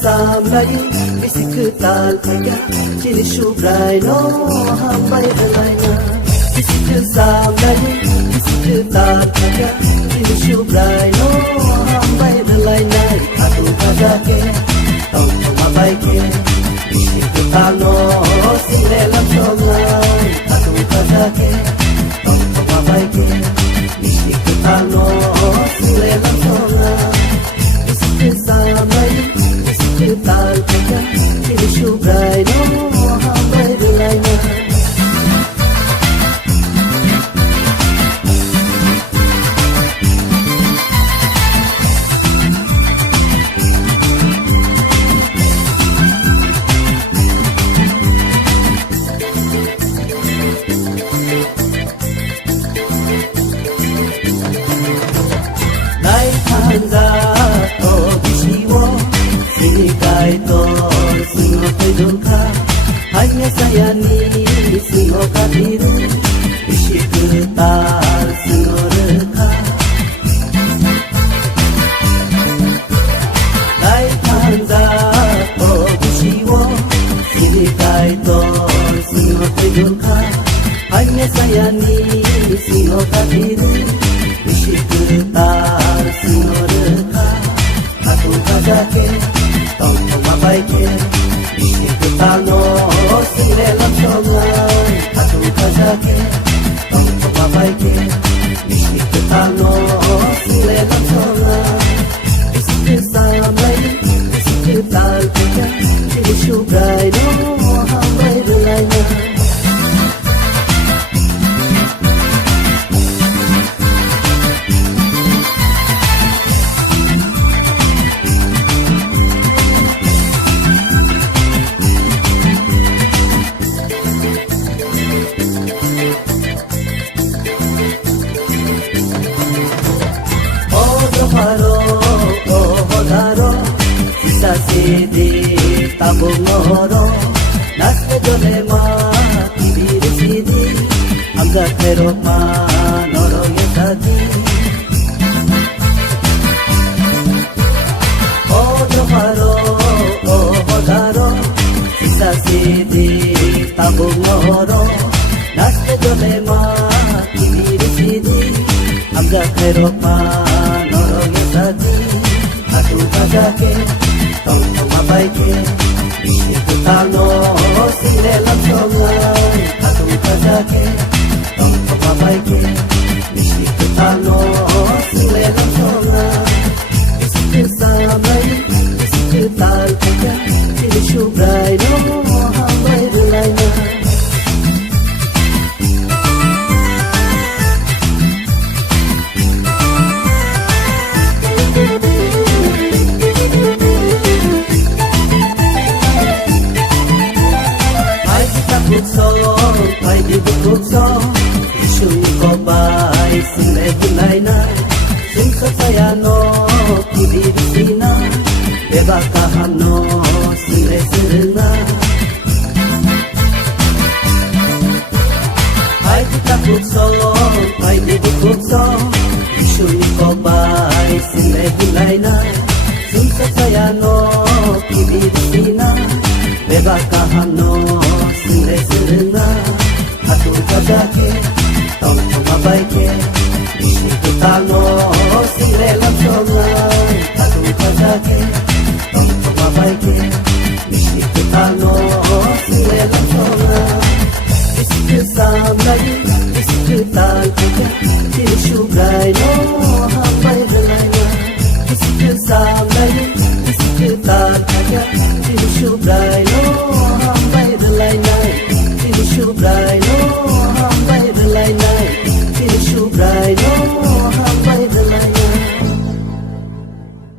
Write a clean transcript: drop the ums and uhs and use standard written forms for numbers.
Samlai bisiktal kaya cili shubrai no hambai dalaina bisikal samlai bisiktal kaya cili shubrai no hambai dalaina atu kajake tau mabai ke bisikal no silelam songai atu kajake tau mabai ke bisikal no silelam songai bisikal samlai tal kaya cili shubrai no hambai dalaina nai thanza to bishiwo Sinikai to singo pedungka hanya saya ni singo kadiru isikutar singo reka Lai tanda to bishiwo Sinikai to singo pedungka hanya saya ni singo kadiru isikutar singo reka Aku kajake tau mabai ke ikutan no silelam songai atu kajake tau mabai ke ikutan no silelam songai bisikal samlai bisikal kaya cili shubrai no hambai dalaina Haro, oh hodaro, sisa sidi tabung oro, nasne dolema kibir sidi, angkat teropa noro yetadi. Haro, oh hodaro, sisa sidi tabung oro, nasne dolema kibir sidi, angkat teropa tadi atu kajake tau mabai ke ikutan no silelam songai atu kajake tau mabai ke ikutan no silelam songai bisikal samlai bisikal kaya cili shubrai no hambai dalaina Pai di bukso, isun ko bai sile dalaina, sumsa sayano kili bisina, beba kahano sile sirna. Pai kita bukso, pai di bukso, isun ko bai sile dalaina, sumsa sayano kili bisina, beba kahano sile sirna. Atu kajake tau mabai ke ikutan no silelam songai atu kajake tau mabai ke ikutan no silelam songai bisikal samlai bisikal kaya cili shubrai no hambai dalaina bisikal samlai bisikal kaya cili shubrai no hambai dalaina cili shubrai